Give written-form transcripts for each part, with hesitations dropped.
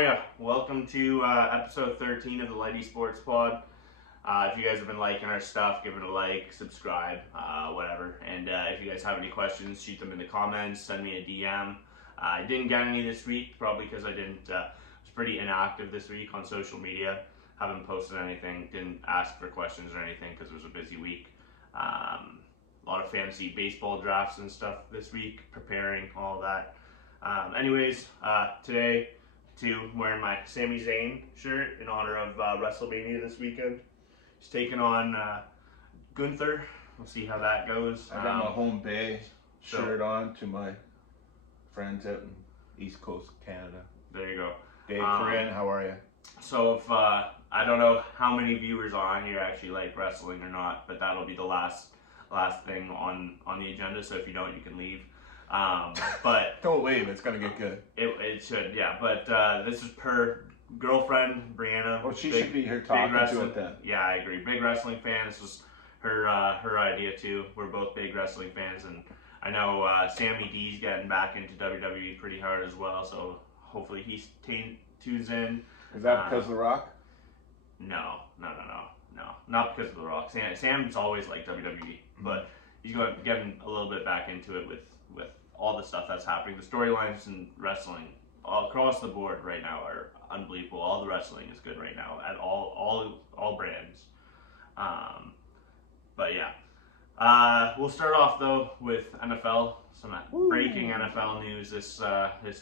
are you? Welcome to episode 13 of the LightySportsPod. If you guys have been liking our stuff, give it a like, subscribe, whatever. And if you guys have any questions, shoot them in the comments, send me a DM. I didn't get any this week, probably because I was pretty inactive this week on social media. Haven't posted anything, didn't ask for questions or anything because it was a busy week. A lot of fantasy baseball drafts and stuff this week, preparing, all that. Today, I'm wearing my Sami Zayn shirt in honor of WrestleMania this weekend. He's taking on Gunther. We'll see how that goes. I got my Home Bay shirt on to my friends out in East Coast Canada. There you go. Dave Corinne, how are you? So if I don't know how many viewers on here actually like wrestling or not, but that'll be the last thing on the agenda. So if you don't, you can leave. But don't leave, it's gonna get good. It should, yeah. But this is per girlfriend Brianna. Well, she should be here talking to it then. Yeah, I agree. Big wrestling fan. This was her idea too. We're both big wrestling fans, and I know Sammy D's getting back into WWE pretty hard as well. So hopefully he tunes in. Is that because of The Rock? No, not because of The Rock. Sam's always liked WWE, but he's getting a little bit back into it with all the stuff that's happening. The storylines in wrestling all across the board right now are unbelievable. All the wrestling is good right now at all brands. But yeah, we'll start off though with NFL. Some breaking NFL news this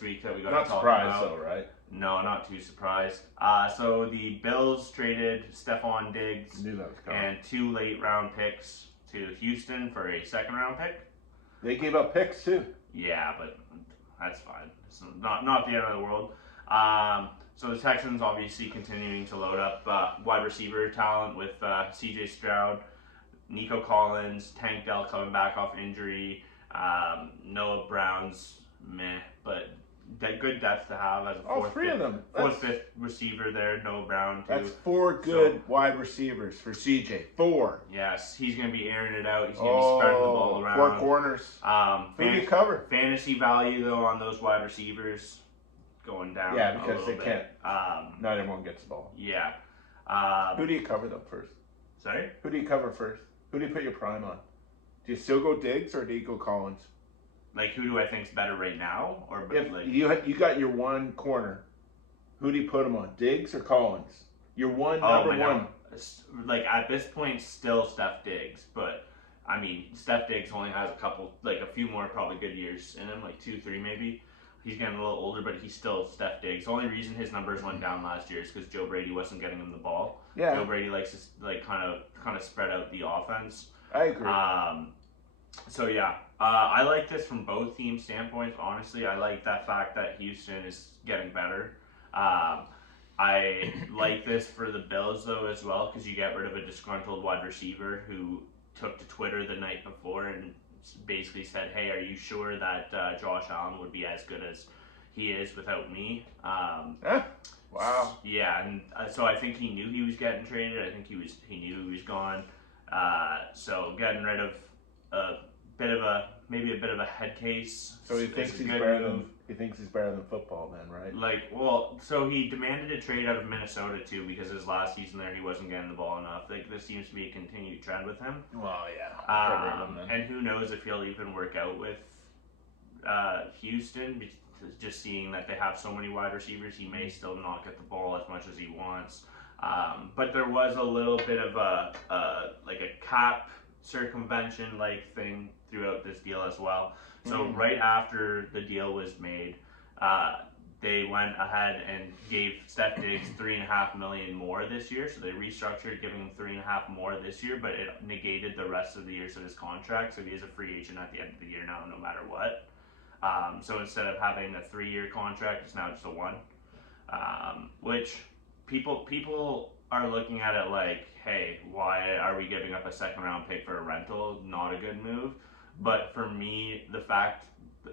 week that we got to talk about. Not surprised though, right? No, not too surprised. So the Bills traded Stephon Diggs and 2 late round picks to Houston for a second round pick. They gave up picks too. Yeah, but that's fine. It's not the end of the world. So the Texans obviously continuing to load up wide receiver talent with C.J. Stroud, Nico Collins, Tank Dell coming back off injury, Noah Brown's meh, but good depth to have as a fourth, fifth receiver there. Noah Brown too. That's 4 good wide receivers for CJ. 4. Yes, he's going to be airing it out. He's going to be spreading the ball around. 4 corners. Who do you cover? Fantasy value though on those wide receivers going down. Yeah, because they can't. Not everyone gets the ball. Yeah. Who do you cover though first? Sorry. Who do you cover first? Who do you put your prime on? Do you still go Diggs or do you go Collins? Like, who do I think's better right now? Or if like you got your one corner, who do you put him on? Diggs or Collins? Your number one. Like at this point, still Steph Diggs, but I mean, Steph Diggs only has a few more probably good years in him, like 2, 3 maybe. He's getting a little older, but he's still Steph Diggs. The only reason his numbers went down last year is because Joe Brady wasn't getting him the ball. Yeah. Joe Brady likes to kind of spread out the offense. I agree. So yeah, I like this from both team standpoints. Honestly, I like that fact that Houston is getting better. I like this for the Bills though as well because you get rid of a disgruntled wide receiver who took to Twitter the night before and basically said, "Hey, are you sure that Josh Allen would be as good as he is without me?" Wow. Yeah, and so I think he knew he was getting traded. I think he knew he was gone. So getting rid of maybe a bit of a head case. So he thinks he's better than football then, right? So he demanded a trade out of Minnesota too because his last season there he wasn't getting the ball enough. Like this seems to be a continued trend with him. Well, yeah. And who knows if he'll even work out with Houston. Just seeing that they have so many wide receivers, he may still not get the ball as much as he wants. But there was a little bit of a cap circumvention like thing throughout this deal as well. So right after the deal was made, they went ahead and gave Steph Diggs $3.5 million more this year. So they restructured, giving him $3.5 more this year, but it negated the rest of the years of his contract. So he is a free agent at the end of the year now, no matter what. So instead of having a 3-year contract, it's now just a 1. Which people are looking at it like, hey, why are we giving up a second round pick for a rental? Not a good move. But for me, the fact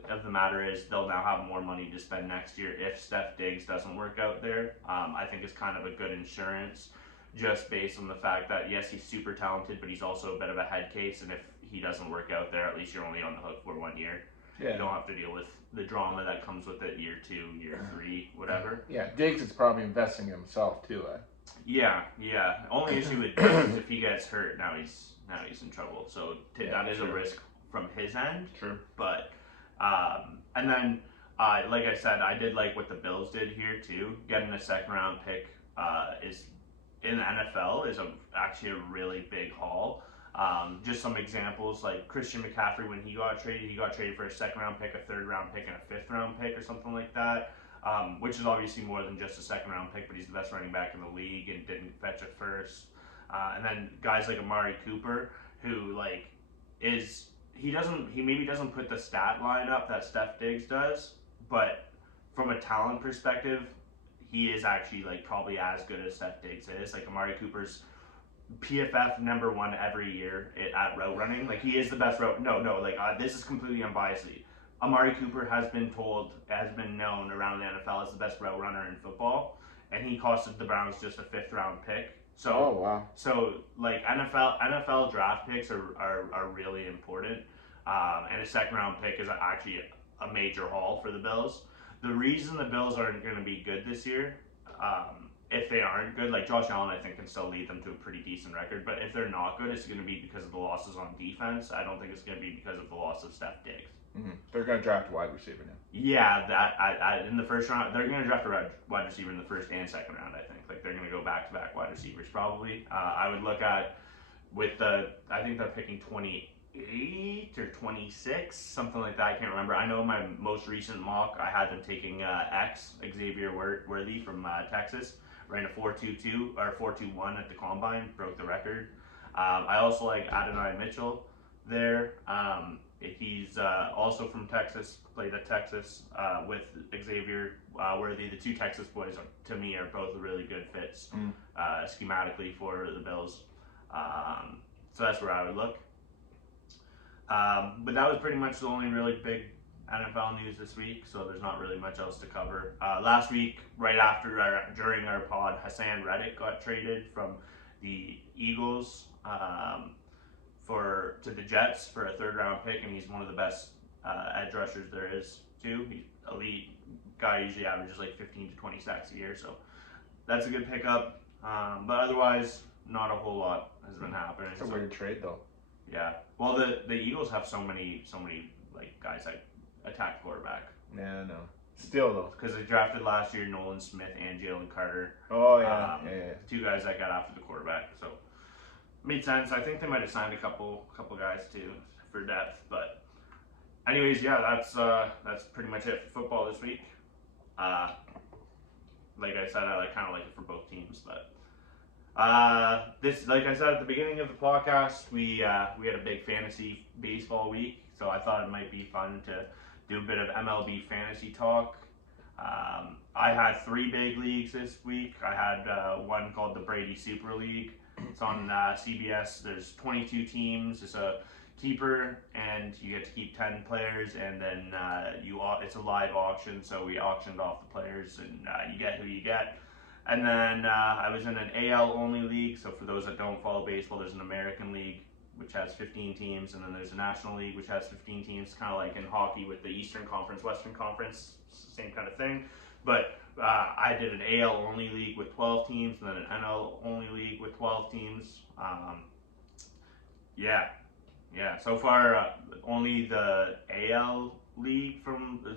of the matter is they'll now have more money to spend next year if Steph Diggs doesn't work out there. I think it's kind of a good insurance just based on the fact that, yes, he's super talented, but he's also a bit of a head case. And if he doesn't work out there, at least you're only on the hook for 1 year. You don't have to deal with the drama that comes with it year 2, year 3, whatever. Yeah, Diggs is probably investing in himself too. Yeah. Only issue with Diggs is if he gets hurt, now he's in trouble. So that is a risk from his end. True. But and then like I said, I did like what the Bills did here too. Getting a second round pick is in the NFL is actually a really big haul. Just some examples, like Christian McCaffrey, when he got traded for a second round pick, a third round pick, and a fifth round pick or something like that, which is obviously more than just a second round pick, but he's the best running back in the league and didn't fetch a first. And then guys like Amari Cooper, who he maybe doesn't put the stat line up that Steph Diggs does, but from a talent perspective, he is actually probably as good as Steph Diggs is. Like Amari Cooper's PFF number 1 every year at route running. Like he is the best route. This is completely unbiased. Amari Cooper has been known around the NFL as the best route runner in football, and he costed the Browns just a 5th round pick. So, So NFL draft picks are really important, and a second round pick is actually a major haul for the Bills. The reason the Bills aren't going to be good this year, if they aren't good, like Josh Allen, I think can still lead them to a pretty decent record. But if they're not good, it's going to be because of the losses on defense. I don't think it's going to be because of the loss of Steph Diggs. Mm-hmm. They're going to draft a wide receiver now. Yeah, in the first round, they're going to draft a wide receiver in the first and second round. I think they're going to go back-to-back wide receivers probably. I would look at I think they're picking 28 or 26, something like that. I can't remember. I know in my most recent mock, I had them taking Xavier Worthy from Texas. Ran a 4.22 or 4.21 at the combine, broke the record. I also like Adonai Mitchell there. He's also from Texas, played at Texas with Xavier Worthy. The 2 Texas boys, to me, are both really good fits schematically for the Bills. So that's where I would look. But that was pretty much the only really big NFL news this week, so there's not really much else to cover. Last week, during our pod, Hassan Reddick got traded from the Eagles to the Jets for a 3rd round pick, and he's one of the best edge rushers there is too. He's elite guy, usually averages 15 to 20 sacks a year, so that's a good pickup. But otherwise, not a whole lot has been happening. It's a weird trade though. Yeah. Well, the Eagles have so many guys that attack quarterback. Yeah, I know. Still though, because they drafted last year Nolan Smith and Jalen Carter. Oh yeah, 2 guys that got after the quarterback, so made sense. I think they might have signed a couple guys too for depth, but anyways, yeah, that's pretty much it for football this week. Like I said, I kind of like it for both teams, but like I said at the beginning of the podcast, we had a big fantasy baseball week, so I thought it might be fun to do a bit of MLB fantasy talk. I had 3 big leagues this week. I had one called the Brady Super League. It's on CBS. There's 22 teams. It's a keeper, and you get to keep 10 players, and then it's a live auction, so we auctioned off the players, and you get who you get. And then I was in an AL only league, so for those that don't follow baseball, there's an American League, which has 15 teams, and then there's a National League, which has 15 teams, kind of like in hockey with the Eastern Conference, Western Conference, same kind of thing. But I did an AL only league with 12 teams, and then an NL only league with 12 teams. So far, only the AL league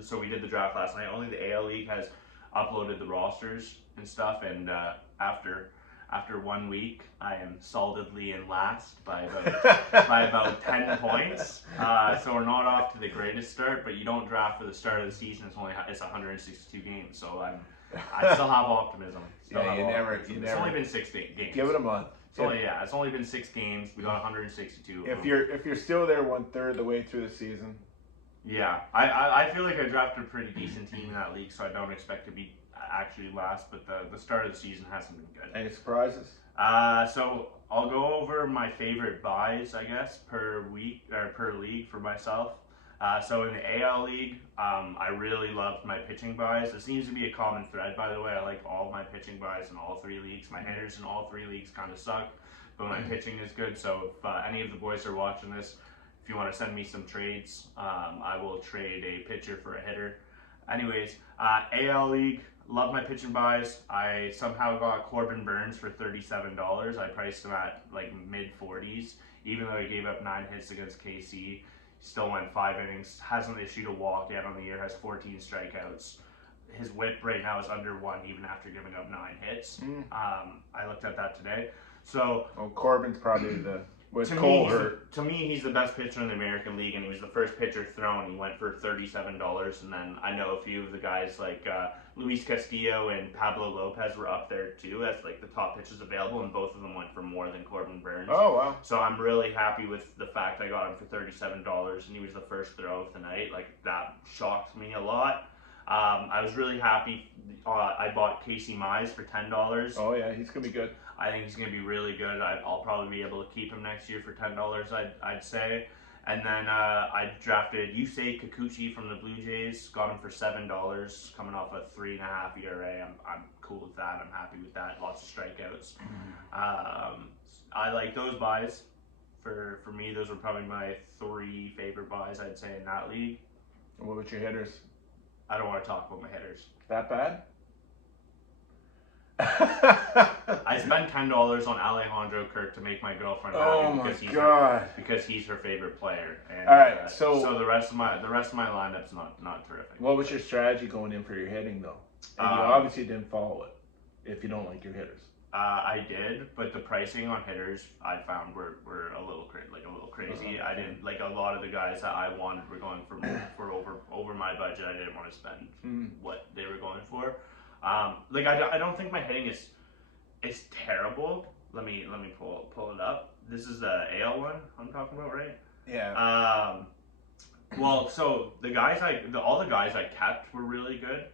so we did the draft last night, only the AL league has uploaded the rosters and stuff, and after 1 week, I am solidly in last by about 10 points. So we're not off to the greatest start, but you don't draft for the start of the season. It's 162 games, so I still have optimism. It's only been 6 games. Give it a month. It's only been 6 games. We got 162. If you're still there 1/3 of the way through the season. Yeah, I feel like I drafted a pretty decent team in that league, so I don't expect to be actually last, but the start of the season hasn't been good. Any surprises? So I'll go over my favorite buys, I guess, per week or per league for myself. So in the AL league, I really loved my pitching buys. It seems to be a common thread, by the way. I like all of my pitching buys in all 3 leagues. My hitters in all 3 leagues kind of suck, but my pitching is good. So if any of the boys are watching this, if you want to send me some trades, I will trade a pitcher for a hitter. Anyways, AL League, love my pitching buys. I somehow got Corbin Burns for $37. I priced him at like mid 40s, even though he gave up 9 hits against KC. Still went 5 innings, hasn't issued a walk yet on the year, has 14 strikeouts. His whip right now is under 1 even after giving up 9 hits. I looked at that today. So Corbin's probably the to me, he's the best pitcher in the American League, and he was the first pitcher thrown. He went for $37, and then I know a few of the guys like Luis Castillo and Pablo Lopez were up there too as like the top pitchers available, and both of them went for more than Corbin Burns. Oh wow! So I'm really happy with the fact I got him for $37, and he was the first throw of the night. Like that shocked me a lot. I was really happy. I bought Casey Mize for $10. Oh yeah, he's gonna be good. I think he's going to be really good. I'll probably be able to keep him next year for $10, I'd say. And then I drafted Yusei Kikuchi from the Blue Jays. Got him for $7, coming off a 3.5 ERA. I'm cool with that. I'm happy with that. Lots of strikeouts. I like those buys. For me, those were probably my 3 favorite buys, I'd say, in that league. And what about your hitters? I don't want to talk about my hitters. That bad? I spent $10 on Alejandro Kirk to make my girlfriend happy. Oh my god! Because he's her favorite player. And, all right, so the rest of my lineup's not terrific. What was your strategy going in for your hitting though? And you obviously didn't follow it if you don't like your hitters. I did, but the pricing on hitters I found were a little crazy. I didn't like a lot of the guys that I wanted were going for over my budget. I didn't want to spend what they were going for. I don't think my hitting is terrible. Let me pull it up. This is the AL one I'm talking about, right? Yeah. Well, so all the guys I kept were really good.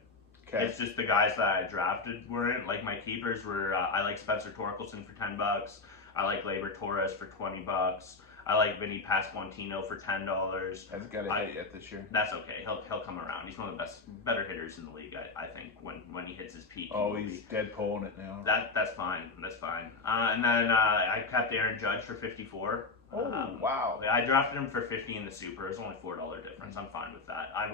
Okay. It's just the guys that I drafted weren't. Like my keepers were. I like Spencer Torkelson for $10. I like Gleyber Torres for $20. I like Vinny Pasquantino for $10. Hasn't got a hit yet this year. That's okay. He'll come around. He's one of the better hitters in the league. I think when he hits his peak. Oh, he's dead pulling it now. That's fine. That's fine. And then I kept Aaron Judge for $54. Oh wow! I drafted him for $50 in the Super. It's only $4 difference. I'm fine with that. I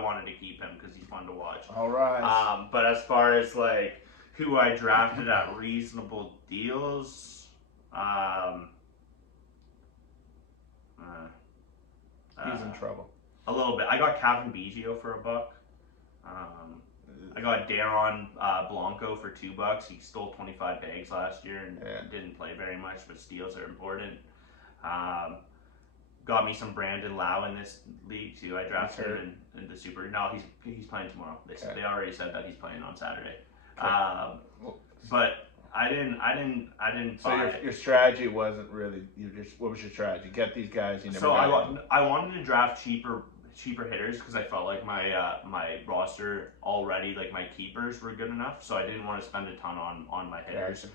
wanted to keep him because he's fun to watch. All right. But as far as like who I drafted at reasonable deals, he's in trouble. A little bit. I got Calvin Biggio for $1. I got Daron Blanco for $2. He stole 25 bags last year and didn't play very much, but steals are important. Got me some Brandon Lau in this league too. I drafted him in the Super. No, he's playing tomorrow. They already said that he's playing on Saturday. But I didn't. So your strategy wasn't really. What was your strategy? Get these guys. I wanted to draft cheaper hitters because I felt like my roster already, like my keepers were good enough, so I didn't want to spend a ton on my hitters.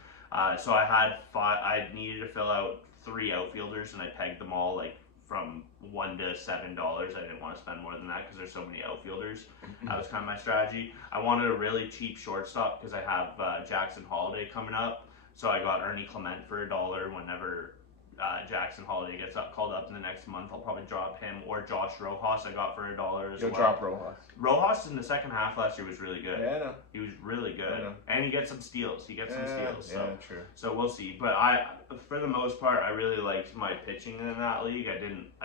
So I had 5. I needed to fill out 3 outfielders, and I pegged them all like from $1 to $7. I didn't want to spend more than that because there's so many outfielders. That was kind of my strategy. I wanted a really cheap shortstop because I have Jackson Holiday coming up, so I got Ernie Clement for $1 whenever Jackson Holiday gets called up in the next month. I'll probably drop him, or Josh Rojas I got for $1 as well. You'll drop Rojas. Rojas in the second half last year was really good. Yeah, I know. He was really good. And he gets some steals. So true. So we'll see. But for the most part, I really liked my pitching in that league. I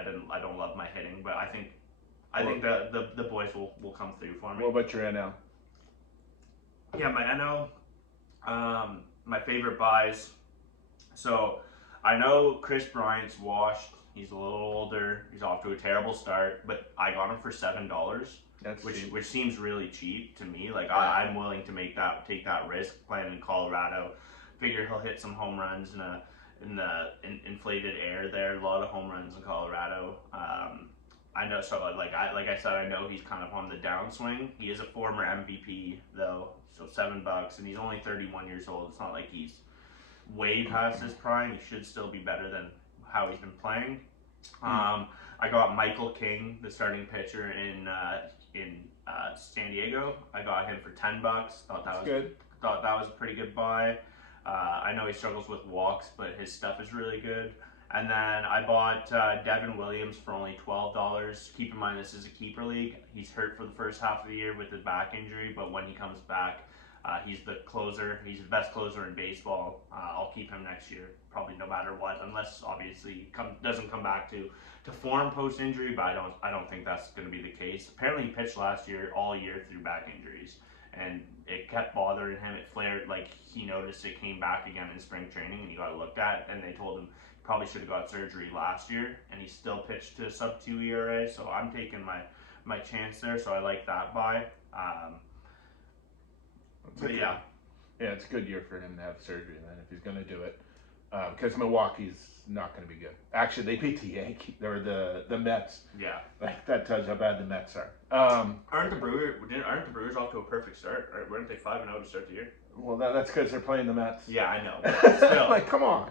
don't love my hitting, but I think the boys will come through for me. What about your NL? Yeah, my NL, my favorite buys. So I know Chris Bryant's washed. He's a little older. He's off to a terrible start, but I got him for $7, which seems really cheap to me. Like I'm willing to take that risk playing in Colorado. Figure he'll hit some home runs in the inflated air there. A lot of home runs in Colorado. I know. So like I said, I know he's kind of on the downswing. He is a former MVP though, so $7, and he's only 31 years old. It's not like he's way past his prime. He should still be better than how he's been playing. I got Michael King, the starting pitcher in San Diego. I got him for $10. Thought that was a pretty good buy. I know he struggles with walks, but his stuff is really good. And then I bought Devin Williams for only $12. Keep in mind, this is a keeper league. He's hurt for the first half of the year with his back injury, but when he comes back, he's the closer. He's the best closer in baseball. I'll keep him next year, probably no matter what, unless obviously he doesn't come back to form post injury. But I don't think that's going to be the case. Apparently, he pitched last year all year through back injuries, and it kept bothering him. It flared, like he noticed it came back again in spring training, and he got looked at, and they told him probably should have got surgery last year, and he still pitched to a sub-2 ERA. So I'm taking my chance there. So I like that buy. But yeah, it's a good year for him to have surgery then if he's going to do it, because Milwaukee's not going to be good. Actually, they beat the Yankees or the Mets. Yeah, like that tells you how bad the Mets are. Aren't the Brewers off to a perfect start? Or weren't they 5-0 to start the year? Well, that's because they're playing the Mets. Yeah, I know. But still, like, come on.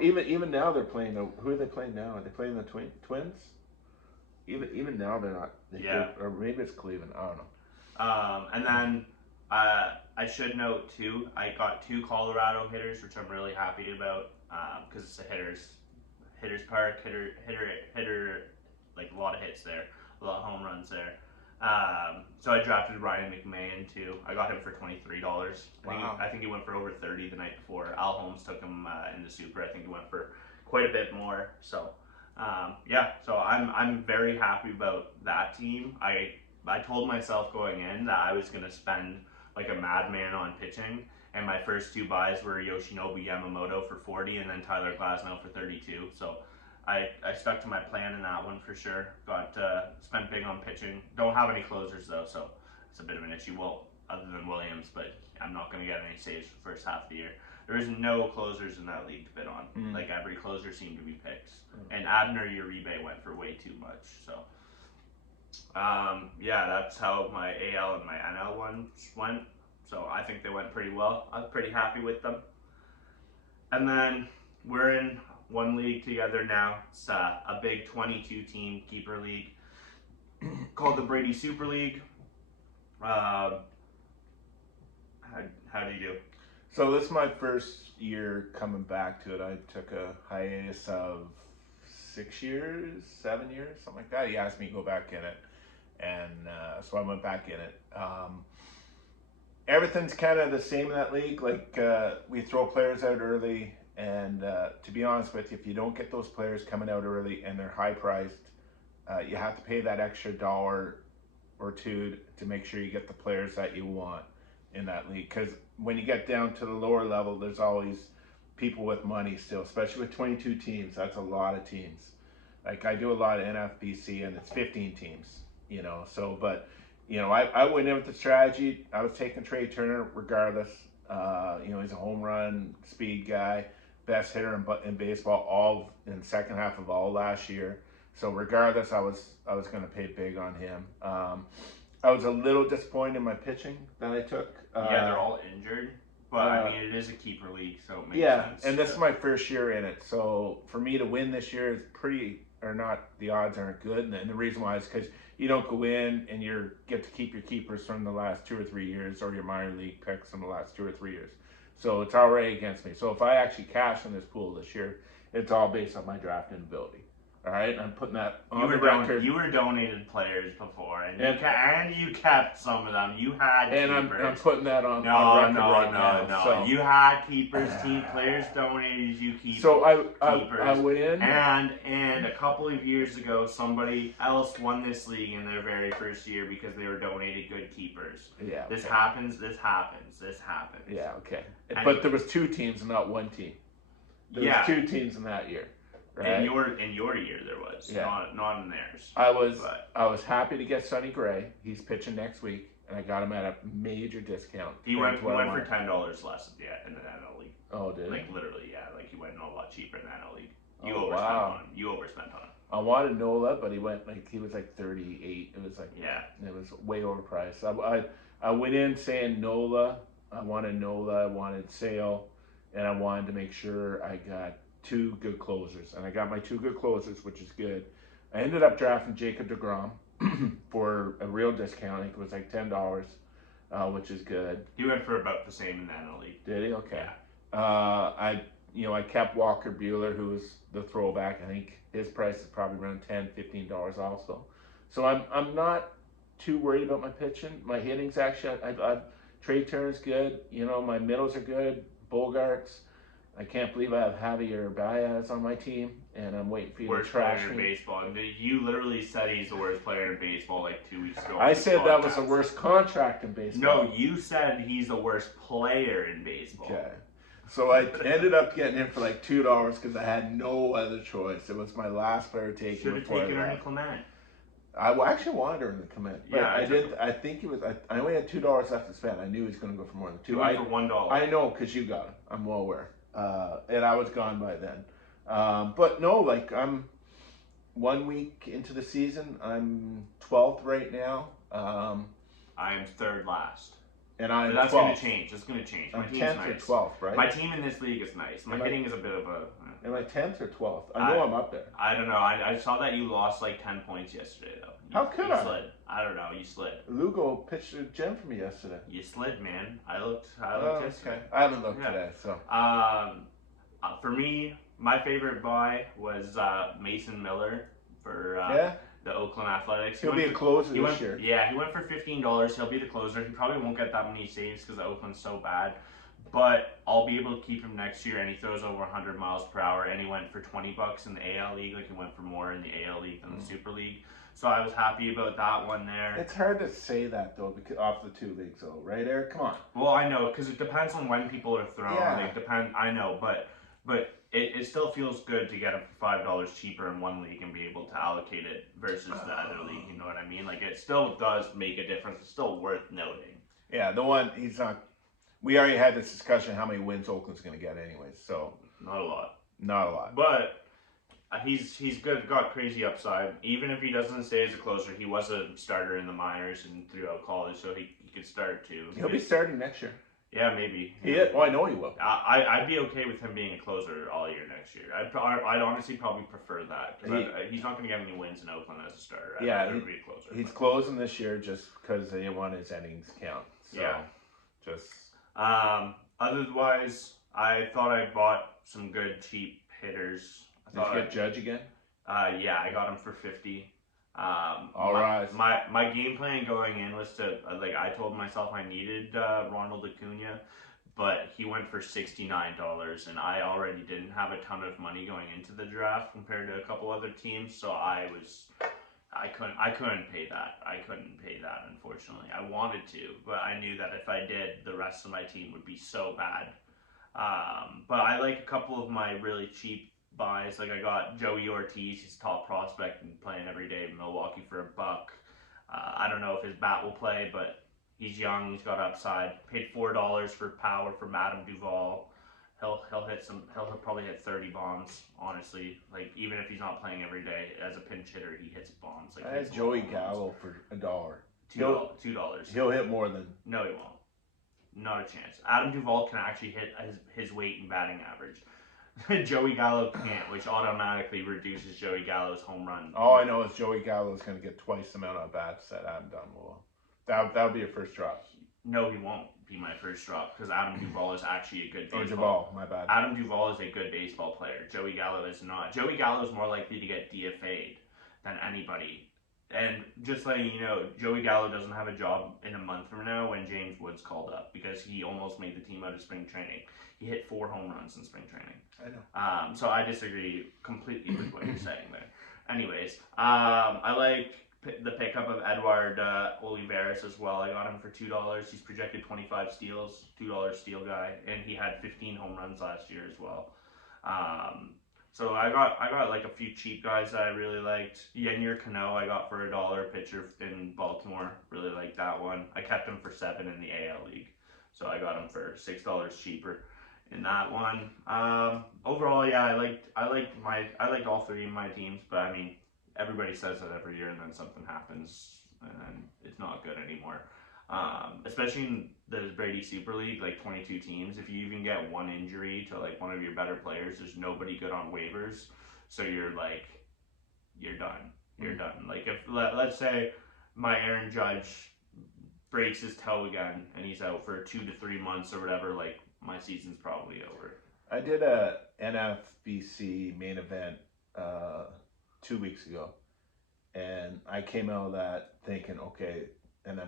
Even now they're playing. Who are they playing now? Are they playing the Twins? Even now they're not. Or maybe it's Cleveland. I don't know. And then I should note too, I got 2 Colorado hitters, which I'm really happy about, because it's a hitter's park, hitter, like a lot of hits there, a lot of home runs there. So I drafted Ryan McMahon too. I got him for $23. Wow. I think he went for over 30 the night before. Al Holmes took him in the Super. I think he went for quite a bit more. So so I'm very happy about that team. I told myself going in that I was gonna spend like a madman on pitching, and my first 2 buys were Yoshinobu Yamamoto for 40 and then Tyler Glasnow for 32. So I stuck to my plan in that one for sure. Got spent big on pitching. Don't have any closers though, so it's a bit of an issue. Well, other than Williams, but I'm not going to get any saves for the first half of the year. There is no closers in that league to bid on. Like every closer seemed to be picked, and Abner Uribe went for way too much. So that's how my AL and my NL ones went. So I think they went pretty well. I'm pretty happy with them. And then we're in one league together now. It's a big 22-team keeper league called the Brady Super League. How do you do? So this is my first year coming back to it. I took a hiatus of 6 years, 7 years, something like that. He asked me to go back in it, and so I went back in it. Everything's kind of the same in that league. Like we throw players out early, and to be honest with you, if you don't get those players coming out early and they're high priced, you have to pay that extra $1 or $2 to make sure you get the players that you want in that league. Because when you get down to the lower level, there's always people with money still, especially with 22 teams. That's a lot of teams. Like I do a lot of NFBC, and it's 15 teams, so, but I went in with the strategy. I was taking Trey Turner regardless. He's a home run speed guy, best hitter in baseball all in the second half of all last year. So regardless, I was going to pay big on him. I was a little disappointed in my pitching that I took. They're all injured, but I mean it is a keeper league, so it makes sense. And this is my first year in it, so for me to win this year is the odds aren't good, and the reason why is because you don't go in and you get to keep your keepers from the last 2 or 3 years, or your minor league picks from the last 2 or 3 years. So it's already against me. So if I actually cash in this pool this year, it's all based on my drafting ability. All right, I'm putting that on the record. You were donated players before, and you kept some of them. You had and keepers. I'm putting that on record right now. No. So. You had keepers, team players donated. You keep. So I went in, and a couple of years ago, somebody else won this league in their very first year because they were donated good keepers. Yeah. This happens. Yeah. Okay. But there was 2 teams and not 1 team. There was 2 teams in that year. Right? In your year there was, not in theirs. I was happy to get Sonny Gray. He's pitching next week, and I got him at a major discount. He went for $10 less in the NL League. Oh, did he? Like literally, yeah. Like he went a lot cheaper in the NL League. You overspent on him. I wanted Nola, but he was like 38. It was like it was way overpriced. I went in saying Nola. I wanted Sale, and I wanted to make sure I got 2 good closers, and I got my 2 good closers, which is good. I ended up drafting Jacob deGrom for a real discount. I think it was like $10, which is good. He went for about the same in the NL League. Did he? Okay. Yeah. I I kept Walker Bueller, who was the throwback. I think his price is probably around $10-15 also. So I'm not too worried about my pitching. My hitting's actually, I Trey Turner's good. My middles are good. Bogarts. I can't believe I have Javier Baez on my team, and I'm waiting for you Worst to trash player in me. baseball. You literally said he's the worst player in baseball like 2 weeks ago. I said that was the worst contract in baseball. No, you said he's the worst player in baseball. Okay. So I ended up getting him for like $2 because I had no other choice. It was my last player taken. Should have taken Ernie Clement. I actually wanted her in the commit, but Yeah, I did. I think it was. I only had $2 left to spend. I knew he was going to go for more than two. He went for $1. I know because you got him. I'm well aware, and I was gone by then. But no, like I'm 1 week into the season. I'm 12th right now. I am third last. And I'm but that's 12th. Going to change. That's going to change. My I'm team's 10th nice. or 12th, right? My team in this league is nice. My hitting is a bit of a. Am I 10th or 12th? I know I'm up there. I don't know. I saw that you lost like 10 points yesterday, though. How could I? Slid. I don't know. You slid. Lugo pitched a gem for me yesterday. You slid, man. I looked yesterday. Okay. I haven't looked today, so. For me, my favorite buy was Mason Miller for the Oakland Athletics. He'll be a closer this year. Yeah, he went for $15. He'll be the closer. He probably won't get that many saves because Oakland's so bad. But I'll be able to keep him next year, and he throws over 100 miles per hour, and he went for $20 in the AL League. Like, he went for more in the AL League than the Super League. So I was happy about that one there. It's hard to say that, though, because off the two leagues, though, right, Eric? Come on. Well, I know, because it depends on when people are thrown. Yeah. I know, but it still feels good to get him for $5 cheaper in one league and be able to allocate it versus the other league. You know what I mean? Like, it still does make a difference. It's still worth noting. Yeah, the one, he's not. We already had this discussion how many wins Oakland's going to get anyways, so. Not a lot. Not a lot. But he's good, got crazy upside. Even if he doesn't stay as a closer, he was a starter in the minors and throughout college, so he could start too. He'll be starting next year. Yeah, maybe. Well, I know he will. I'd be okay with him being a closer all year next year. I'd honestly probably prefer that because he's not going to get any wins in Oakland as a starter. I'd rather be a closer. He's closing this year just because they didn't want his innings count. So yeah. Just. Otherwise, I thought I bought some good cheap hitters. Did you get Judge again? Yeah, I got him for $50. All right. My game plan going in was to I told myself I needed Ronald Acuna, but he went for $69, and I already didn't have a ton of money going into the draft compared to a couple other teams, so I couldn't pay that. I couldn't pay that, unfortunately. I wanted to, but I knew that if I did, the rest of my team would be so bad. But I like a couple of my really cheap buys. Like I got Joey Ortiz, he's a top prospect and playing every day in Milwaukee for $1. I don't know if his bat will play, but he's young, he's got upside. Paid $4 for power from Adam Duvall. He'll probably hit 30 bombs, honestly. Like, even if he's not playing every day, as a pinch hitter, he hits bombs. Like, I had Joey Gallo for $1. $2. He'll hit more than. No, he won't. Not a chance. Adam Duvall can actually hit his weight in batting average. Joey Gallo can't, which automatically reduces Joey Gallo's home run. All I know is Joey Gallo is going to get twice the amount of bats that Adam Duvall will. That'll be your first drop. No, he won't be my first drop because Adam Duvall is actually a good baseball. Duvall, my bad. Adam Duvall is a good baseball player. Joey Gallo is not. Joey Gallo is more likely to get DFA'd than anybody. And just letting you know, Joey Gallo doesn't have a job in a month from now when James Woods called up because he almost made the team out of spring training. He hit 4 home runs in spring training. I know. So I disagree completely with what you're saying there. Anyways, I like the pickup of Edward Olivares as well. I got him for $2. He's projected 25 steals, $2 steal guy, and he had 15 home runs last year as well. So I got like a few cheap guys that I really liked. Yennier Cano I got for $1, pitcher in Baltimore. Really liked that one. I kept him for $7 in the AL League, so I got him for $6 cheaper in that one. Overall, yeah, I liked all three of my teams, but I mean, everybody says that every year, and then something happens, and it's not good anymore. Especially in the Brady Super League, like 22 teams, if you even get one injury to like one of your better players, there's nobody good on waivers, so you're done. You're done. Like if let's say my Aaron Judge breaks his toe again and he's out for 2 to 3 months or whatever, like my season's probably over. I did a NFBC main event 2 weeks ago, and I came out of that thinking, okay, and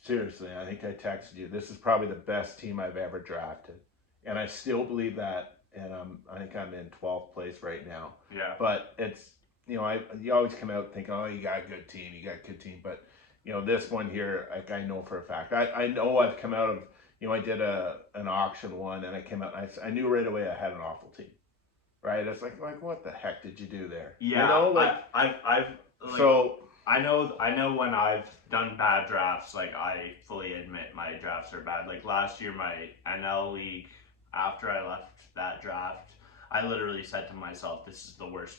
seriously, I think I texted you, this is probably the best team I've ever drafted, and I still believe that. And I think I'm in 12th place right now. Yeah. But it's, you always come out thinking, oh, you got a good team, but this one here, like, I know for a fact. I know I've come out of, I did an auction one, and I came out, and I knew right away I had an awful team, right? It's like what the heck did you do there? Yeah, I've so I know when I've done bad drafts, like, I fully admit my drafts are bad. Like last year, my NL league, after I left that draft, I literally said to myself, this is the worst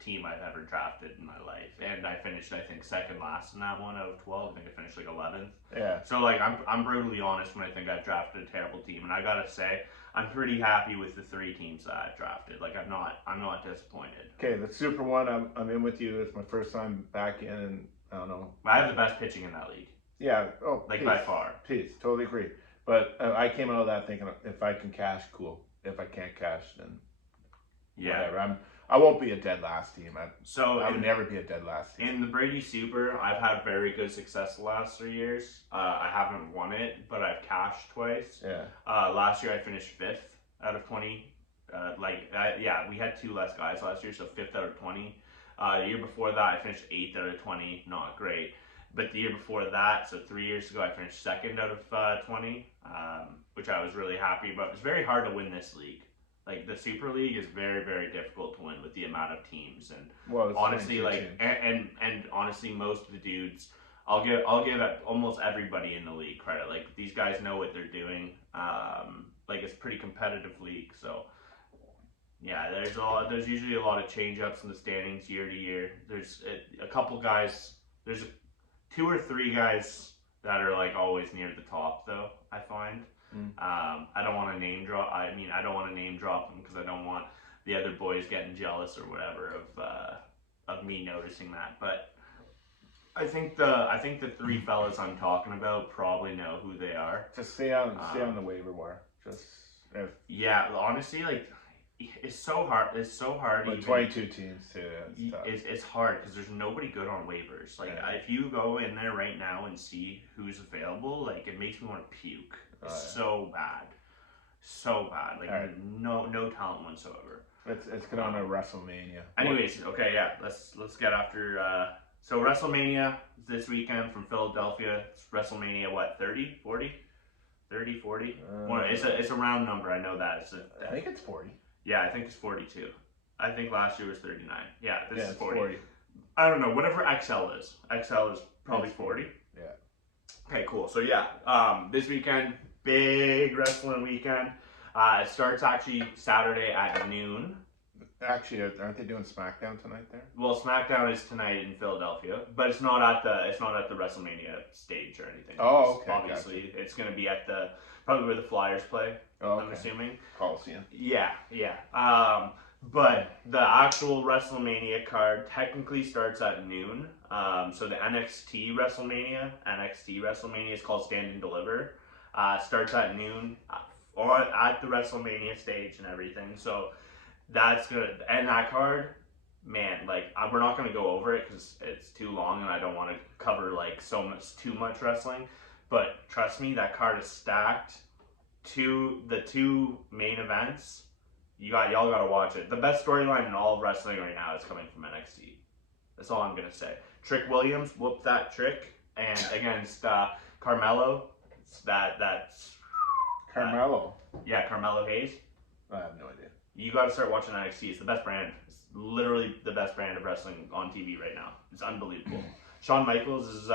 team I've ever drafted in my life. And I finished, I think, second last in that one out of 12. I think I finished like 11th. Yeah. So, like, I'm brutally honest when I think I've drafted a terrible team. And I gotta say, I'm pretty happy with the 3 teams that I've drafted. Like, I'm not disappointed. Okay, the Super One, I'm in with you. It's my first time back in, and I don't know. I have the best pitching in that league. Yeah. Oh, like, by far. Peace. Totally agree. But I came out of that thinking, if I can cash, cool. If I can't cash, then whatever. I won't be a dead last team. I would never be a dead last team. In the Brady Super, I've had very good success the last 3 years. I haven't won it, but I've cashed twice. Yeah. Last year I finished 5th out of 20. We had 2 less guys last year, so 5th out of 20. The year before that, I finished 8th out of 20. Not great. But the year before that, so 3 years ago, I finished 2nd out of 20, which I was really happy about. It's very hard to win this league. Like, the Super League is very, very difficult to win with the amount of teams, and honestly, like, and honestly, most of the dudes, I'll give almost everybody in the league credit. Like, these guys know what they're doing. Like, it's a pretty competitive league, so yeah, there's usually a lot of change ups in the standings year to year. There's a couple guys. There's 2 or 3 guys that are, like, always near the top, though, I find. I don't want to name drop. I don't want to name drop them because I don't want the other boys getting jealous or whatever of me noticing that. But I think the 3 fellas I'm talking about probably know who they are. Just stay on the waiver wire. Yeah, honestly, like, it's so hard. It's so hard. But 22 teams too. It's hard because there's nobody good on waivers. Like, if you go in there right now and see who's available, like, it makes me want to puke. It's so bad. Like, no talent whatsoever. Let's get on to WrestleMania. Anyways, okay, yeah, let's get after. So WrestleMania this weekend from Philadelphia. It's WrestleMania, what, 30, 40? 30, 40? It's a round number. I know that. I think it's 40. Yeah, I think it's 42. I think last year was 39. Yeah, this is 40. 40. I don't know. Whatever XL is. XL is probably 40. Yeah. Okay, cool. So yeah, this weekend, big wrestling weekend. It starts actually Saturday at noon. Actually, aren't they doing SmackDown tonight there? Well, SmackDown is tonight in Philadelphia, but it's not at the WrestleMania stage or anything. Oh, okay. Obviously, gotcha. It's going to be at probably where the Flyers play. Oh, okay. I'm assuming. Coliseum. Yeah. But the actual WrestleMania card technically starts at noon. So the NXT WrestleMania is called Stand and Deliver. Starts at noon, or at the WrestleMania stage and everything. So that's good. And that card, man, like, we're not going to go over it because it's too long and I don't want to cover, like, too much wrestling. But trust me, that card is stacked. The 2 main events, y'all got to watch it. The best storyline in all of wrestling right now is coming from NXT. That's all I'm going to say. Trick Williams whooped that Trick, and against Carmelo, that's Carmelo. Yeah, Carmelo Hayes. I have no idea. You got to start watching NXT. It's the best brand. It's literally the best brand of wrestling on TV right now. It's unbelievable. Shawn Michaels is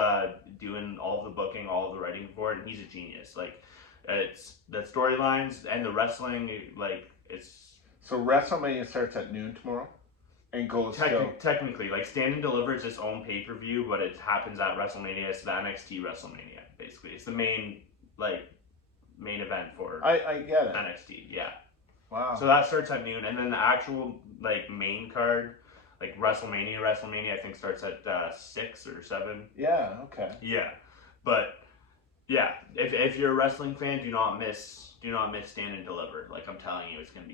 doing all of the booking, all of the writing for it, and he's a genius. Like, it's the storylines and the wrestling, like, it's... So WrestleMania starts at noon tomorrow and goes technically, like, Stand and Deliver is its own pay-per-view, but it happens at WrestleMania. It's the NXT WrestleMania, basically. It's the main event for I get it. NXT, yeah. Wow. So that starts at noon, and then the actual, like, main card, like, WrestleMania, I think starts at 6 or 7. Yeah, okay. Yeah. But Yeah, if you're a wrestling fan, do not miss Stand and Deliver. Like I'm telling you, it's gonna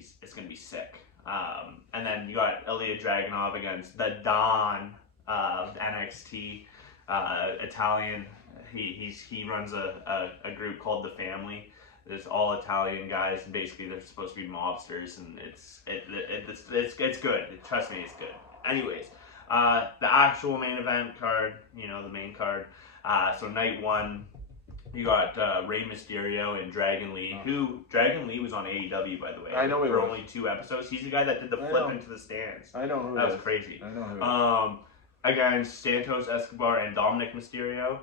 be sick. And then you got Ilya Dragunov against the Don of NXT, Italian. He runs a group called The Family. There's all Italian guys, and basically they're supposed to be mobsters, and it's good. Trust me, it's good. Anyways, the actual main event card, the main card. So night one, you got Rey Mysterio and Dragon Lee. Dragon Lee was on AEW, by the way. I know he for was. only 2 episodes. He's the guy that did the flip into the stands. I know who that it was crazy. I know who it is. Against Santos Escobar and Dominic Mysterio.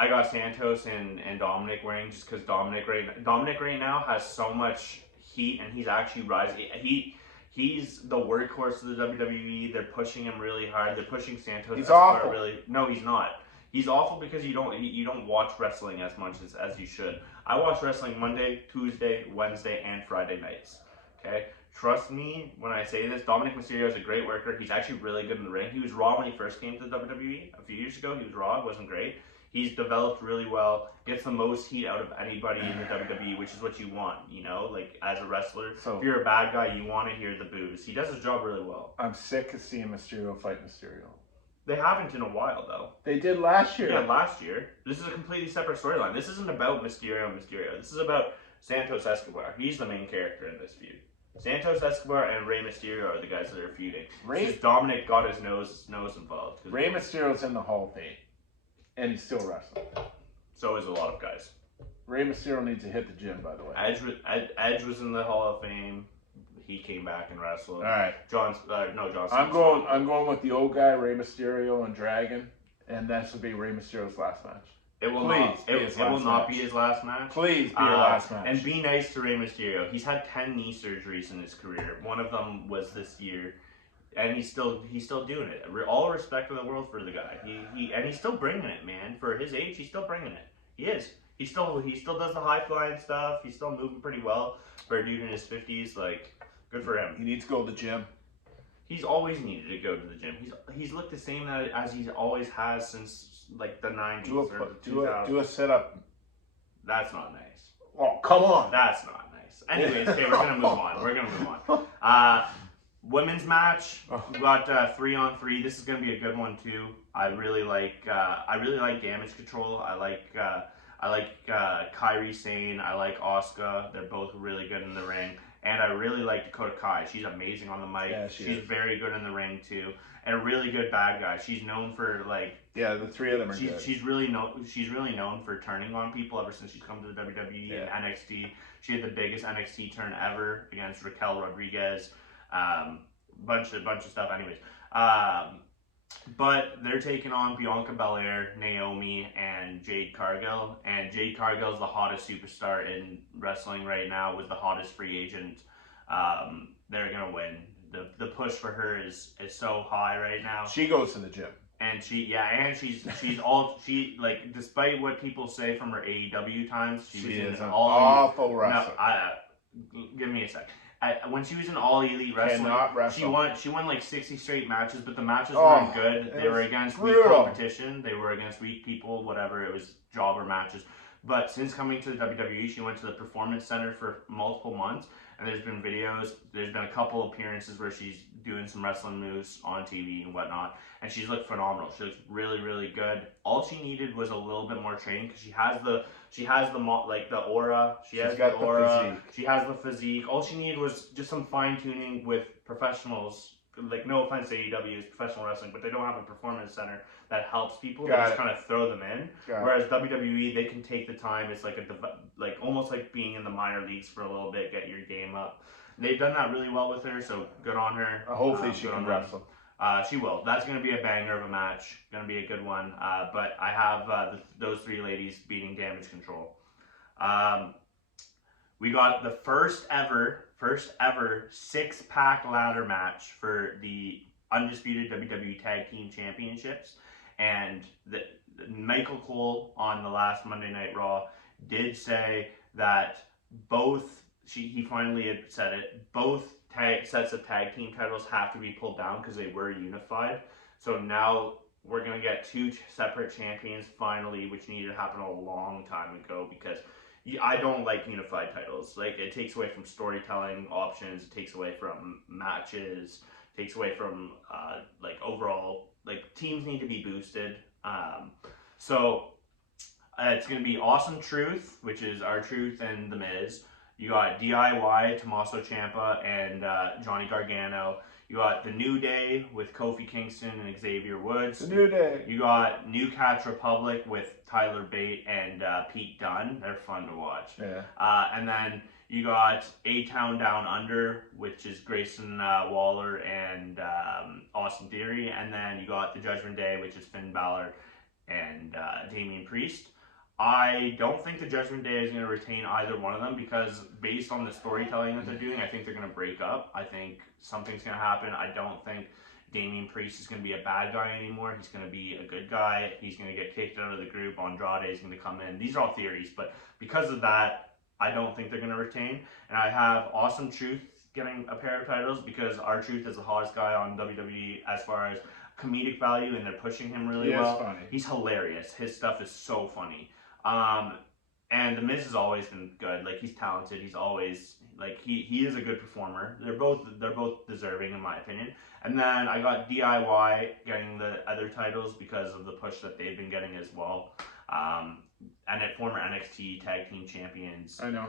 I got Santos and Dominic wearing just because Dominic right now has so much heat, and he's actually rising. He's the workhorse of the WWE. They're pushing him really hard. They're pushing Santos Escobar awful. really. No, he's not. He's awful because you don't watch wrestling as much as you should. I watch wrestling Monday, Tuesday, Wednesday, and Friday nights. Okay? Trust me when I say this, Dominic Mysterio is a great worker. He's actually really good in the ring. He was Raw when he first came to the WWE a few years ago. He was Raw. It wasn't great. He's developed really well, gets the most heat out of anybody in the WWE, which is what you want, like as a wrestler. So, if you're a bad guy, you want to hear the boos. He does his job really well. I'm sick of seeing Mysterio fight Mysterio. They haven't in a while, though. They did last year. Yeah, last year. This is a completely separate storyline. This isn't about Mysterio. This is about Santos Escobar. He's the main character in this feud. Santos Escobar and Rey Mysterio are the guys that are feuding. Dominic got his nose involved. Rey Mysterio's in the Hall of Fame, and he's still wrestling. So is a lot of guys. Rey Mysterio needs to hit the gym, by the way. Edge was in the Hall of Fame. He came back and wrestled. All right. John. I'm going with the old guy, Rey Mysterio and Dragon, and this will be Rey Mysterio's last match. It will not be his last match. Please be your last match. And be nice to Rey Mysterio. He's had 10 knee surgeries in his career. One of them was this year, and he's still doing it. All respect in the world for the guy. He's still bringing it, man. For his age, he's still bringing it. He is. He still does the high flying stuff. He's still moving pretty well for a dude in his 50s. Like, good for him. He needs to go to the gym. He's always needed to go to the gym. He's looked the same as he always has since like the 90s or the 2000s. Do a sit up. That's not nice. Oh, come on. That's not nice. Anyways, okay, we're gonna move on. Women's match. We got 3-on-3. This is gonna be a good one too. I really like Damage Control. I like Kairi Sane. I like Asuka. They're both really good in the ring. And I really like Dakota Kai. She's amazing on the mic. Yeah, she's very good in the ring too, and a really good bad guy. She's known for the three of them are good. She's really known for turning on people ever since she's come to the WWE and NXT. She had the biggest NXT turn ever against Raquel Rodriguez. Bunch of stuff. Anyways, but they're taking on Bianca Belair, Naomi, and Jade Cargill. And Jade Cargill is the hottest superstar in wrestling right now, with the hottest free agent. They're gonna win. The push for her is so high right now. She goes to the gym. And she's despite what people say from her AEW times, she was an awful wrestler. No, give me a sec. When she was in All Elite Wrestling, she won like 60 straight matches, but the matches weren't good. They were against weak competition. They were against weak people, whatever. It was jobber matches. But since coming to the WWE, she went to the Performance Center for multiple months, and there's been videos. There's been a couple appearances where she's doing some wrestling moves on TV and whatnot, and she's looked phenomenal. She looks really, really good. All she needed was a little bit more training, because she has the aura. She has the aura. She has the physique. All she needed was just some fine tuning with professionals. Like, no offense to AEW, it's professional wrestling, but they don't have a performance center that helps people. They just kind of throw them in. Whereas WWE, they can take the time. It's like almost like being in the minor leagues for a little bit, get your game up. They've done that really well with her, so good on her. Hopefully she can wrestle. She will. That's going to be a banger of a match. Going to be a good one. But I have those three ladies beating Damage Control. We got the first ever 6-pack ladder match for the undisputed WWE Tag Team Championships, and Michael Cole on the last Monday Night Raw did say that he finally had said it, both sets of tag team titles have to be pulled down because they were unified. So now we're going to get two separate champions finally, which needed to happen a long time ago because I don't like unified titles. Like, it takes away from storytelling options, it takes away from matches, it takes away from, like, overall, like, teams need to be boosted. So it's going to be Awesome Truth, which is R-Truth and The Miz. You got DIY, Tommaso Ciampa, and Johnny Gargano. You got The New Day with Kofi Kingston and Xavier Woods. The New Day. You got New Catch Republic with Tyler Bate and Pete Dunne. They're fun to watch. Yeah. And then you got A-Town Down Under, which is Grayson Waller and Austin Theory. And then you got The Judgment Day, which is Finn Balor and Damian Priest. I don't think the Judgment Day is going to retain either one of them because based on the storytelling that they're doing, I think they're going to break up. I think something's going to happen. I don't think Damian Priest is going to be a bad guy anymore. He's going to be a good guy. He's going to get kicked out of the group. Andrade is going to come in. These are all theories, but because of that, I don't think they're going to retain. And I have Awesome Truth getting a pair of titles because R-Truth is the hottest guy on WWE as far as comedic value, and they're pushing him really well. Funny. He's hilarious. His stuff is so funny. And The Miz has always been good. Like, he's talented. He's always, like, he is a good performer. They're both deserving in my opinion. And then I got DIY getting the other titles because of the push that they've been getting as well. And former NXT tag team champions. I know.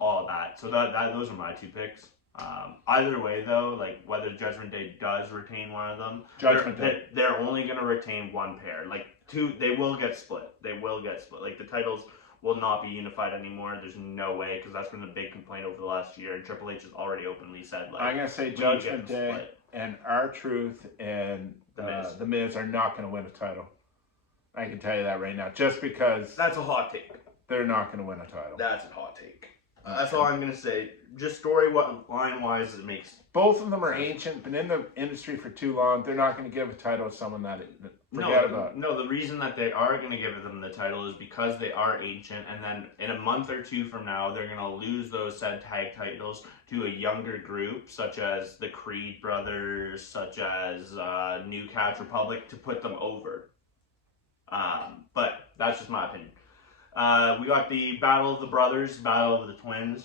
All of that. So those are my two picks. Either way, though, like whether Judgment Day does retain one of them, they're only going to retain one pair. Like two, they will get split. Like the titles will not be unified anymore. There's no way because that's been the big complaint over the last year. And Triple H has already openly said, like, I'm going to say Judgment Day and R-Truth and The Miz are not going to win a title. I can tell you that right now, just because that's a hot take. They're not going to win a title. That's a hot take. That's all I'm going to say. Just storyline-wise, it makes... Both of them are ancient, been in the industry for too long. They're not going to give a title to someone that forget about. No, the reason that they are going to give them the title is because they are ancient, and then in a month or two from now, they're going to lose those said tag titles to a younger group, such as the Creed brothers, such as New Catch Republic, to put them over. But that's just my opinion. We got the Battle of the Brothers, Battle of the Twins.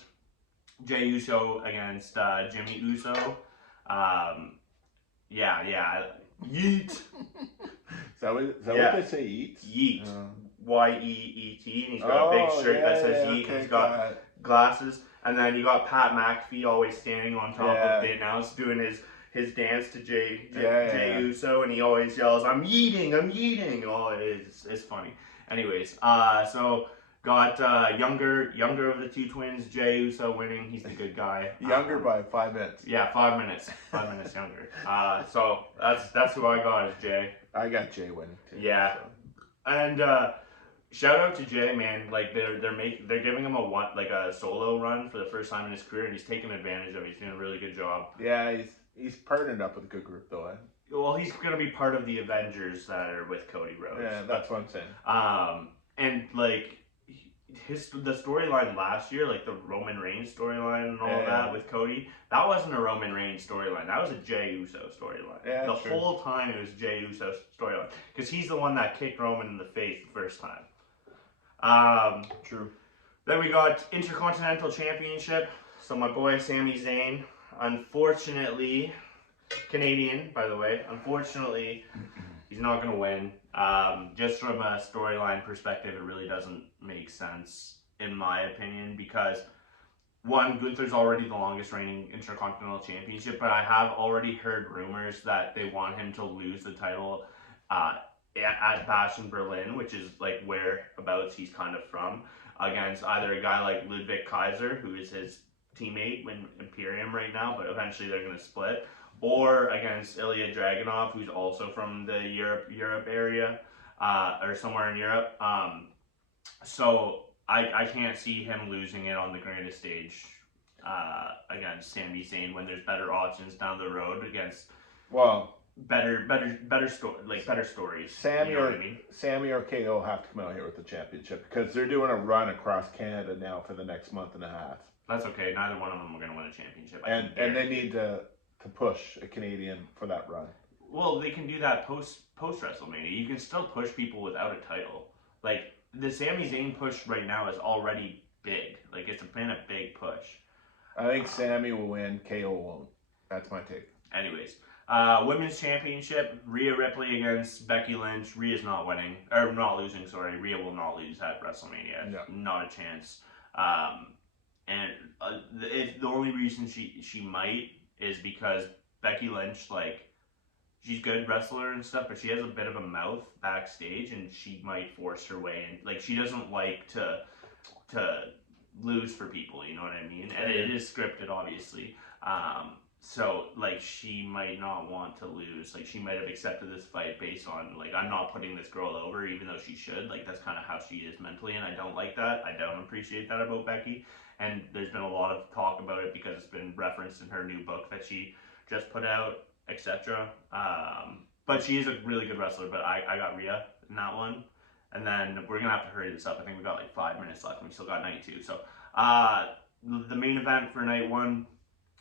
Jey Uso against Jimmy Uso. Yeet. Is that what they say, Yeet? Yeet. Y-E-E-T. And he's got a big shirt that says Yeet. Okay, he's got glasses. And then you got Pat McAfee always standing on top of the announce doing his dance to Jey Uso. And he always yells, I'm yeeting. Oh, it's funny. Anyways, so... Got younger of the two twins, Jey Uso winning. He's the good guy. Younger by 5 minutes. Yeah, 5 minutes. 5 minutes younger. So that's who I got is Jey. I got Jey winning too. Yeah, so. And shout out to Jey, man. Like they're giving him a solo run for the first time in his career, and he's taking advantage of it. He's doing a really good job. Yeah, he's partnered up with a good group though. Well, he's gonna be part of the Avengers that are with Cody Rhodes. Yeah, that's what I'm saying. And like. The storyline last year, like the Roman Reigns storyline and all that with Cody, that wasn't a Roman Reigns storyline. That was a Jey Uso storyline. Yeah, whole time it was Jey Uso's storyline because he's the one that kicked Roman in the face the first time. True. Then we got Intercontinental Championship. So my boy Sami Zayn, unfortunately, Canadian by the way, unfortunately, he's not going to win. Just from a storyline perspective, it really doesn't make sense, in my opinion, because one, Gunther's already the longest reigning Intercontinental Championship, but I have already heard rumors that they want him to lose the title at Bash in Berlin, which is like whereabouts he's kind of from, against either a guy like Ludwig Kaiser, who is his teammate in Imperium right now, but eventually they're going to split, or against Ilya Dragunov, who's also from the Europe area, or somewhere in Europe. So I can't see him losing it on the grandest stage against Sami Zayn when there's better options down the road against better stories. Sammy or KO have to come out here with the championship because they're doing a run across Canada now for the next month and a half. That's okay. Neither one of them are going to win a championship. And they need to push a Canadian for that run. Well, they can do that post WrestleMania. You can still push people without a title. Like the Sami Zayn push right now is already big. Like it's been a big push. I think Sammy will win. KO won't. That's my take. Anyways, women's championship: Rhea Ripley against Becky Lynch. Rhea's not winning or not losing. Sorry, Rhea will not lose at WrestleMania. No. Not a chance. And the only reason she might is because Becky Lynch, like, she's a good wrestler and stuff, but she has a bit of a mouth backstage, and she might force her way in. Like, she doesn't like to lose for people, you know what I mean? And it is scripted, obviously. So, like, she might not want to lose. Like, she might have accepted this fight based on, like, I'm not putting this girl over, even though she should. Like, that's kind of how she is mentally, and I don't like that. I don't appreciate that about Becky. And there's been a lot of talk about it because it's been referenced in her new book that she just put out, etc. But she is a really good wrestler, but I got Rhea in that one. And then we're going to have to hurry this up. I think we got like 5 minutes left and we still got night 2. So the main event for night 1,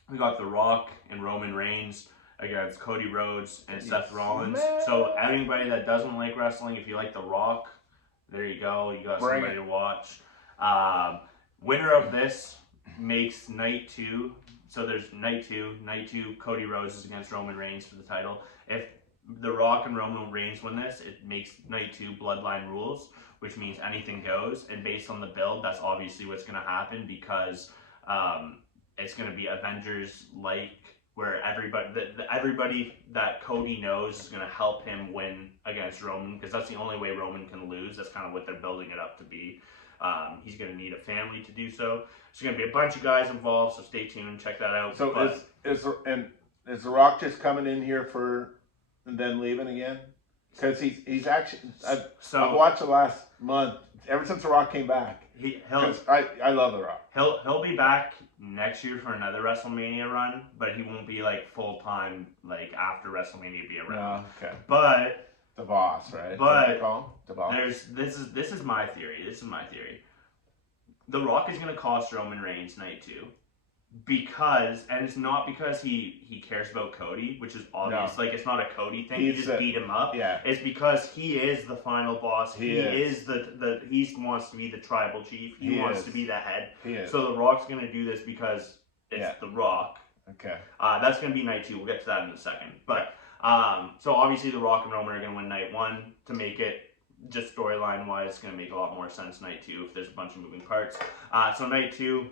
we got The Rock and Roman Reigns against Cody Rhodes and Seth Rollins. So anybody that doesn't like wrestling, if you like The Rock, there you go. You got somebody to watch. Winner of this makes night 2. So there's night 2. Night 2, Cody Rhodes is against Roman Reigns for the title. If The Rock and Roman Reigns win this, it makes night 2 Bloodline Rules, which means anything goes. And based on the build, that's obviously what's going to happen because it's going to be Avengers-like, where everybody that Cody knows is going to help him win against Roman, because that's the only way Roman can lose. That's kind of what they're building it up to be. He's going to need a family to do so. There's going to be a bunch of guys involved, so stay tuned, check that out. So is The Rock just coming in here and then leaving again? Because he's actually I've watched the last month ever since The Rock came back. I love The Rock. He'll be back next year for another WrestleMania run, but he won't be like full time like after WrestleMania be around. No, okay. But the boss, right? But the boss. This is my theory. The Rock is going to cost Roman Reigns night 2 because, and it's not because he cares about Cody, which is obvious. No. Like, it's not a Cody thing. He just beat him up. Yeah. It's because he is the final boss. He is he wants to be the tribal chief. He wants to be the head. He is. So The Rock's going to do this because it's The Rock. Okay. That's going to be night 2. We'll get to that in a second. But so obviously The Rock and Roman are going to win night 1 to make it. Just storyline wise, it's going to make a lot more sense night 2 if there's a bunch of moving parts. So night 2,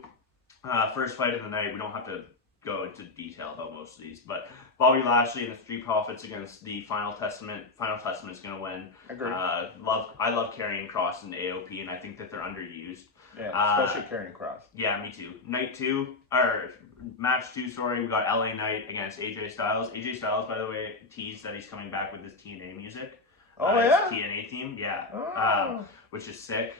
first fight of the night. We don't have to go into detail about most of these, but Bobby Lashley and the Street Profits against the Final Testament. Final Testament is going to win. Agreed. I love Karrion Kross and AOP, and I think that they're underused. Yeah, especially Karrion Kross. Yeah, me too. Night 2, or match 2, sorry, we got LA Knight against AJ Styles. AJ Styles, by the way, teased that he's coming back with his TNA music. Oh, yeah? His TNA theme, yeah. Oh. Which is sick.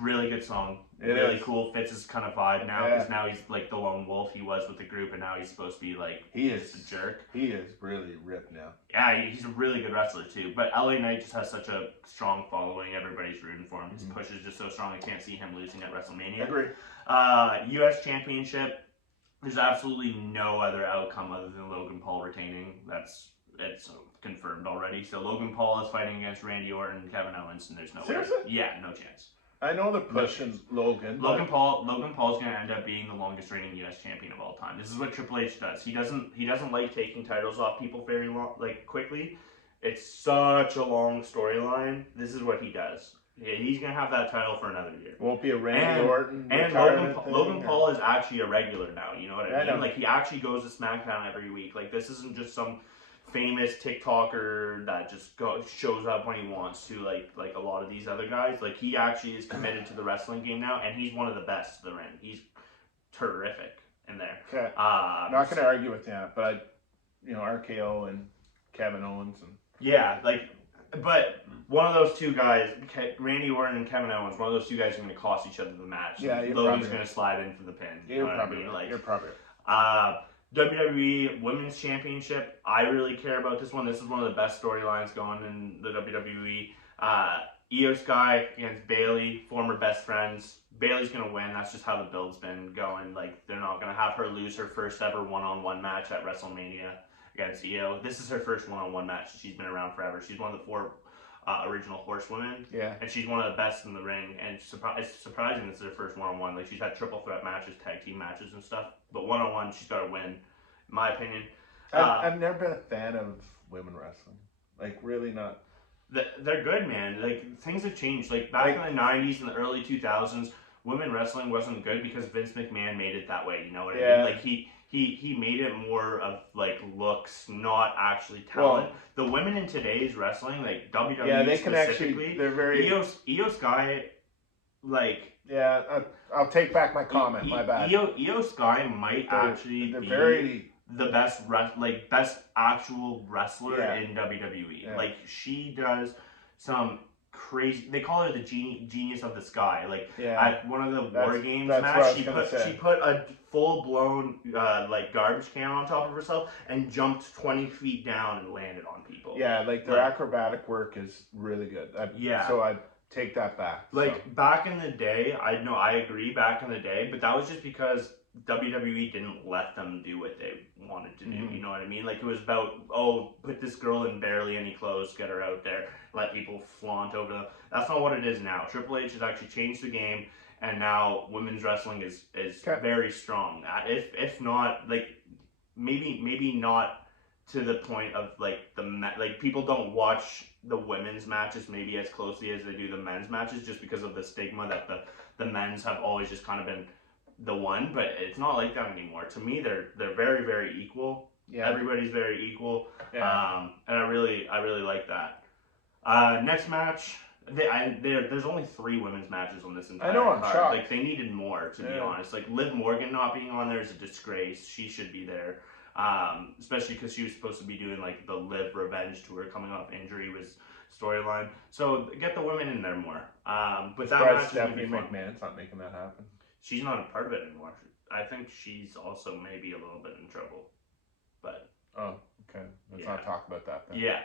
Really good song. It really is. cool. Fits his kind of vibe now, because now he's like the lone wolf he was with the group, and now he's supposed to be like just a jerk. He is really ripped now. Yeah, he's a really good wrestler too. But LA Knight just has such a strong following. Everybody's rooting for him. His push is just so strong. I can't see him losing at WrestleMania. Agree. U.S. Championship. There's absolutely no other outcome other than Logan Paul retaining. It's confirmed already. So Logan Paul is fighting against Randy Orton and Kevin Owens, and there's no Seriously? Yeah, no chance. I know they're pushing Logan. Logan Paul's going to end up being the longest reigning U.S. champion of all time. This is what Triple H does. He doesn't like taking titles off people very long, like quickly. It's such a long storyline. This is what he does. Yeah, he's going to have that title for another year. Won't be a Randy Orton. And Logan Paul is actually a regular now. You know what I mean? Like, he actually goes to SmackDown every week. Like, this isn't just some famous TikToker that just shows up when he wants to, like a lot of these other guys. Like, he actually is committed to the wrestling game now, and he's one of the best to the ring. He's terrific in there. Okay. Not going to argue with that, but RKO and Kevin Owens and but one of those two guys, Randy Orton and Kevin Owens, one of those two guys are going to cost each other the match. Yeah, Logan's going to slide in for the pin. You're probably right. WWE Women's Championship. I really care about this one. This is one of the best storylines going in the WWE. Io Sky against Bayley, former best friends. Bayley's going to win. That's just how the build's been going. Like, they're not going to have her lose her first ever one-on-one match at WrestleMania against Io. This is her first one-on-one match. She's been around forever. She's one of the 4 original horsewomen. Yeah. And she's one of the best in the ring. And it's surprising this is her first one-on-one. Like, she's had triple threat matches, tag team matches and stuff. But one-on-one, she's got to win, in my opinion. I've never been a fan of women wrestling. Like, really not. They're good, man. Like, things have changed. Like, back in the 90s and the early 2000s, women wrestling wasn't good because Vince McMahon made it that way. You know what I mean? Like, he made it more of, like, looks, not actually talent. Well, the women in today's wrestling, like WWE they can specifically, actually, they're very... Io Sky, like... Yeah, I'll take back my comment, my bad. Io Sky might actually be very... the best actual wrestler in WWE. Yeah. Like, she does some crazy. They call her the genius of the sky. Like, at one of the War Games match, she put a full blown like garbage can on top of herself and jumped 20 feet down and landed on people. Yeah, like their acrobatic work is really good. So I take that back. Like, back in the day, I agree. Back in the day, but that was just because WWE didn't let them do what they wanted to do. You know what I mean? Like, it was about, put this girl in barely any clothes, get her out there, let people flaunt over them. That's not what it is now. Triple H has actually changed the game, and now women's wrestling is very strong. If not, like, maybe not to the point of, like, like, people don't watch the women's matches maybe as closely as they do the men's matches, just because of the stigma that the men's have always just kind of been the one, but it's not like that anymore. To me, they're very, very equal. Yeah. Everybody's very equal. Yeah. And I really like that. Next match, there's only 3 women's matches on this entire card. I'm shocked. Like, they needed more, to be honest. Like, Liv Morgan not being on there is a disgrace. She should be there. Especially because she was supposed to be doing, like, the Liv Revenge tour coming off injury was storyline. So get the women in there more. But that match is going to be fun. McMahon's not making that happen. She's not a part of it anymore. I think she's also maybe a little bit in trouble. But okay. Let's not talk about that then. Yeah.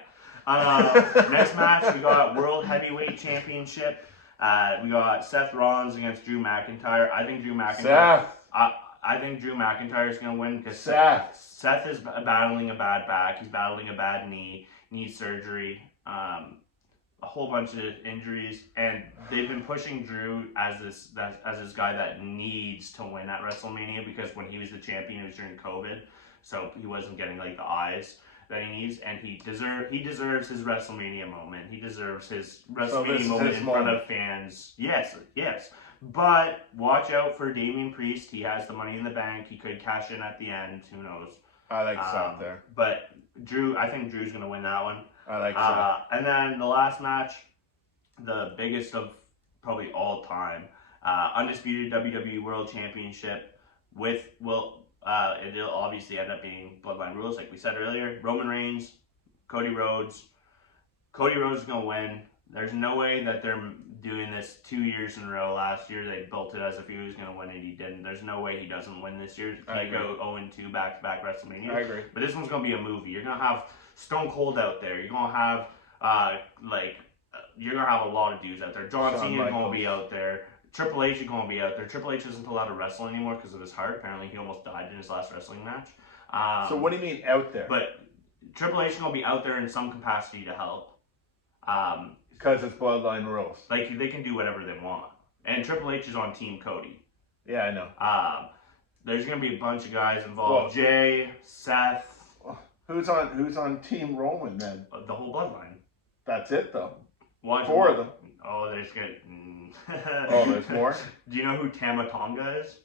Next match, we got World Heavyweight Championship. We got Seth Rollins against Drew McIntyre. I think Drew McIntyre. I think Drew McIntyre is going to win because Seth is battling a bad back. He's battling a bad knee. Needs surgery. A whole bunch of injuries, and they've been pushing Drew as this guy that needs to win at WrestleMania, because when he was the champion, it was during COVID, so he wasn't getting, like, the eyes that he needs, and he deserves his WrestleMania moment. He deserves his WrestleMania moment in front of fans. Yes. But watch out for Damian Priest. He has the Money in the Bank. He could cash in at the end. Who knows? I like Seth there. But I think Drew's going to win that one. I like Seth. And then the last match, the biggest of probably all time, undisputed WWE World Championship it'll obviously end up being Bloodline rules, like we said earlier. Roman Reigns, Cody Rhodes. Cody Rhodes is going to win. There's no way that they're doing this 2 years in a row. Last year, they built it as if he was going to win, and he didn't. There's no way he doesn't win this year. He can't go 0-2 back-to-back WrestleMania. I agree. But this one's going to be a movie. You're going to have Stone Cold out there. You're going to have, you're going to have a lot of dudes out there. John Cena is going to be out there. Triple H is going to be out there. Triple H isn't allowed to wrestle anymore because of his heart. Apparently, he almost died in his last wrestling match. So what do you mean out there? But Triple H is going to be out there in some capacity to help. Because it's Bloodline rules. Like, they can do whatever they want. And Triple H is on Team Cody. Yeah, I know. There's going to be a bunch of guys involved. Jay, Seth. Who's on Team Roman then? The whole Bloodline. That's it, though. 4 of them. Oh, there's good. There's more? Do you know who Tama Tonga is?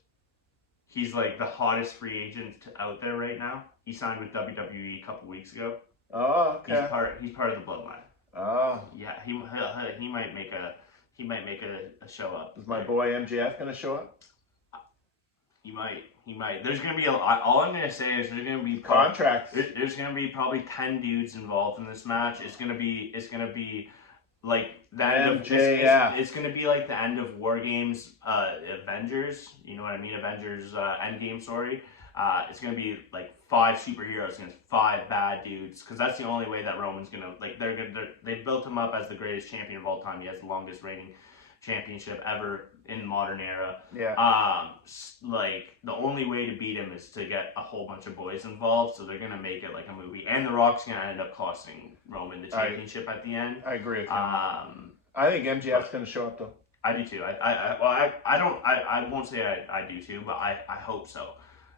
He's, like, the hottest free agent out there right now. He signed with WWE a couple weeks ago. Oh, okay. He's part of the Bloodline. Oh. Yeah, he might make a show up. Is my boy MJF gonna show up? He might. There's gonna be all I'm gonna say is there's gonna be contracts. There's gonna be probably 10 dudes involved in this match. It's gonna be like the end of it's gonna be like the end of War Games, Avengers. You know what I mean? Avengers Endgame story. It's gonna be like 5 superheroes against 5 bad dudes, because that's the only way that Roman's gonna, like, they built him up as the greatest champion of all time. He has the longest reigning championship ever in the modern era. Yeah. Like the only way to beat him is to get a whole bunch of boys involved, so they're gonna make it like a movie, and The Rock's gonna end up costing Roman the championship at the end. I agree with you. I think MJF's gonna show up though. I do too. I won't say I do too, but I hope so.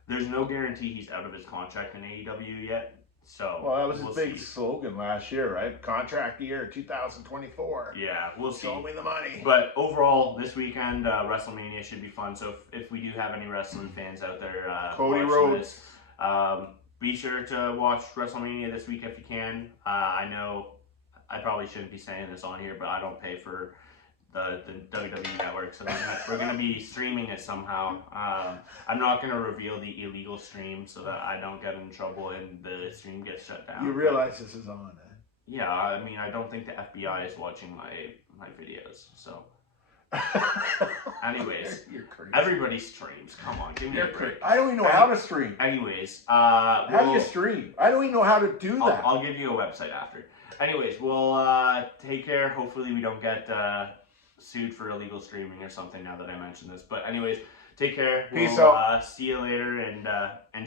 There's no guarantee he's out of his contract in AEW yet. So well, that was his big slogan last year, right? Contract year 2024. Yeah, we'll see. Show me the money. But overall, this weekend, WrestleMania should be fun. So if we do have any wrestling fans out there, Cody Rhodes, be sure to watch WrestleMania this week if you can. I know I probably shouldn't be saying this on here, but I don't pay for the WWE network, so we're gonna be streaming it somehow. I'm not gonna reveal the illegal stream so that I don't get in trouble and the stream gets shut down. You realize this is on, eh? Yeah, I mean, I don't think the FBI is watching my videos, so. Anyways, you're crazy. Everybody streams. Come on, give me a break. I don't even know how to stream. Anyways, how do you stream? I don't even know how to do that. I'll give you a website after. Anyways, we'll take care. Hopefully, we don't get sued for illegal streaming or something now that I mentioned this. But anyways, take care. Peace out. See you later and enjoy.